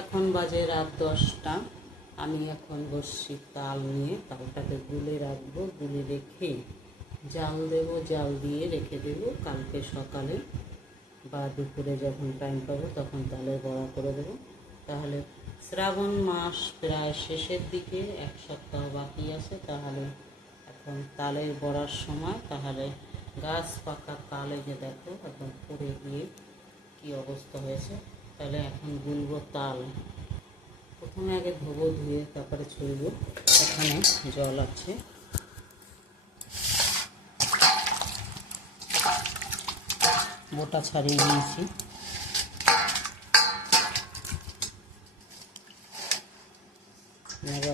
এখন বাজে রাত 10টা। আমি এখন বসছি তাল নিয়ে, তালটাকে গুলে রাখবো, গুলে রেখে জাল দেব, জাল দিয়ে রেখে দেবো। কালকে সকালে বা দুপুরে যখন টাইম পাবো তখন তালের বড়া করে দেবো। তাহলে শ্রাবণ মাস প্রায় শেষের দিকে, 1 সপ্তাহ বাকি আছে। তাহলে এখন তালের বড়ার সময়। তাহলে গাছ পাকা তালে যে দেখো এখন পড়ে গিয়ে কী অবস্থা হয়েছে। তাহলে এখন গুলবো তাল। প্রথমে আগে ধোবো, ধুয়ে তারপরে ছুলবো। এখানে জল আছে, বোটা ছাড়িয়ে নিয়েছি।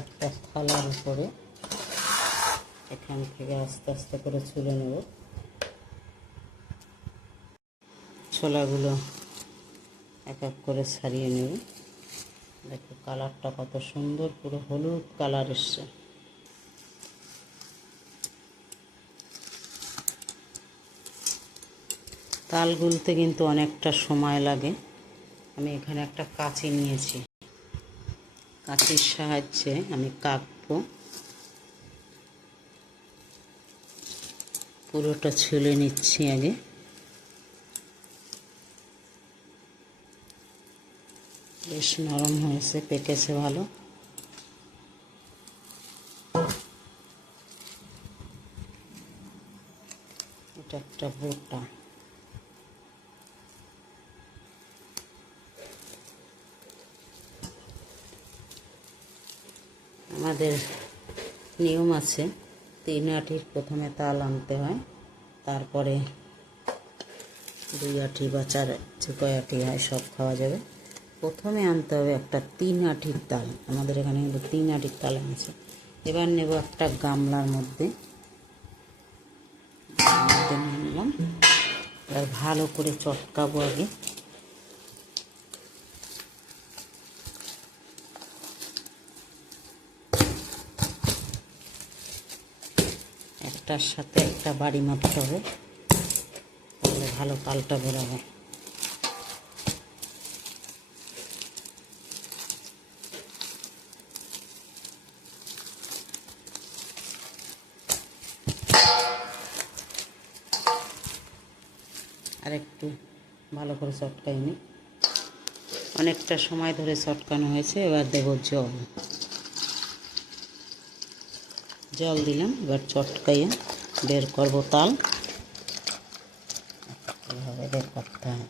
একটা থালার উপরে এখান থেকে আস্তে আস্তে করে ছুলে নেব। ছোলাগুলো এক এক করে ছাড়িয়ে নেব। দেখো কালারটা কত সুন্দর, পুরো হলুদ কালার এসছে। তাল গুলতে কিন্তু অনেকটা সময় লাগে। আমি এখানে একটা কাঁচি নিয়েছি, কাঁচির সাহায্যে আমি কাটবো। পুরোটা ছুলে নিচ্ছি আগে। বেশ নরম হয়েছে, পেকেছে ভালো। এটা একটা বোটা। আমাদের নিয়ম আছে, 3 আটির প্রথমে তাল আনতে হয়, তারপরে 2 আটি বা 4 যে কয় আটি হয় সব খাওয়া যাবে। প্রথমে আনতে হবে একটা 3 আটির তাল। আমাদের এখানে কিন্তু 3 আটির তাল আছে। এবার নেব একটা গামলার মধ্যে নিয়ে নিলাম। এবার ভালো করে চটকাবো আগে। একটার সাথে একটা বাড়ি মারতে হবে, তাহলে ভালো তালটা বেরোবে। আর একটু ভালো করে চটকাই নি, অনেকটা সময় ধরে চটকানো হয়েছে। এবার দেবো জল। জল দিলাম, এবার চটকাইয়ে বের করবো তাল। এভাবে বের করতে হয়।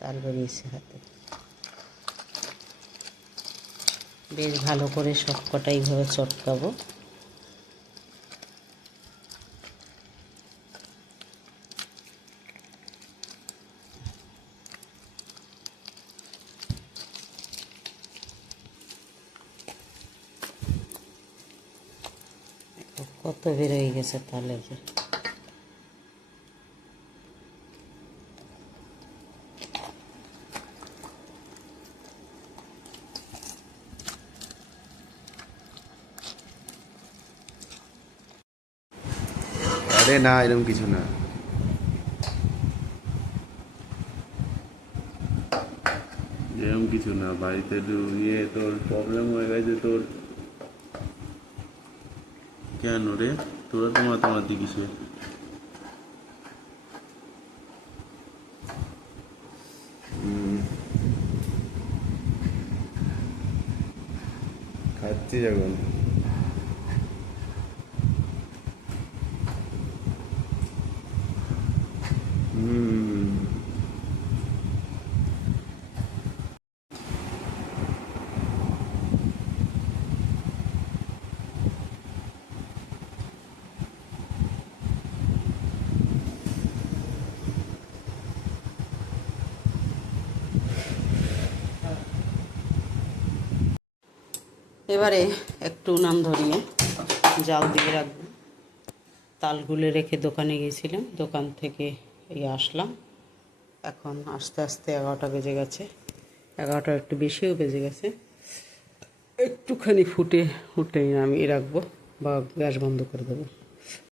তাল বেরিয়েছে হাতে। বেশ ভালো করে সবকটা এইভাবে চটকাবো। কত বেরোয় গেছে তালের। আরে না, এরকম কিছু না। এরকম কিছু না, বাড়িতে ইয়ে তোর প্রবলেম হয়ে গেছে তোর। কেন রে, তোরা তো মাতামাতি কিসে? খাচ্ছি যখন। এবারে একটু উনান ধরিয়ে জাল দিয়ে রাখবো। তালগুলো রেখে দোকানে গিয়েছিলাম, দোকান থেকে এই আসলাম। এখন আস্তে আস্তে 11টা বেজে গেছে, 11টা একটু বেশিও বেজে গেছে। একটুখানি ফুটে নামিয়ে রাখবো বা গ্যাস বন্ধ করে দেবো।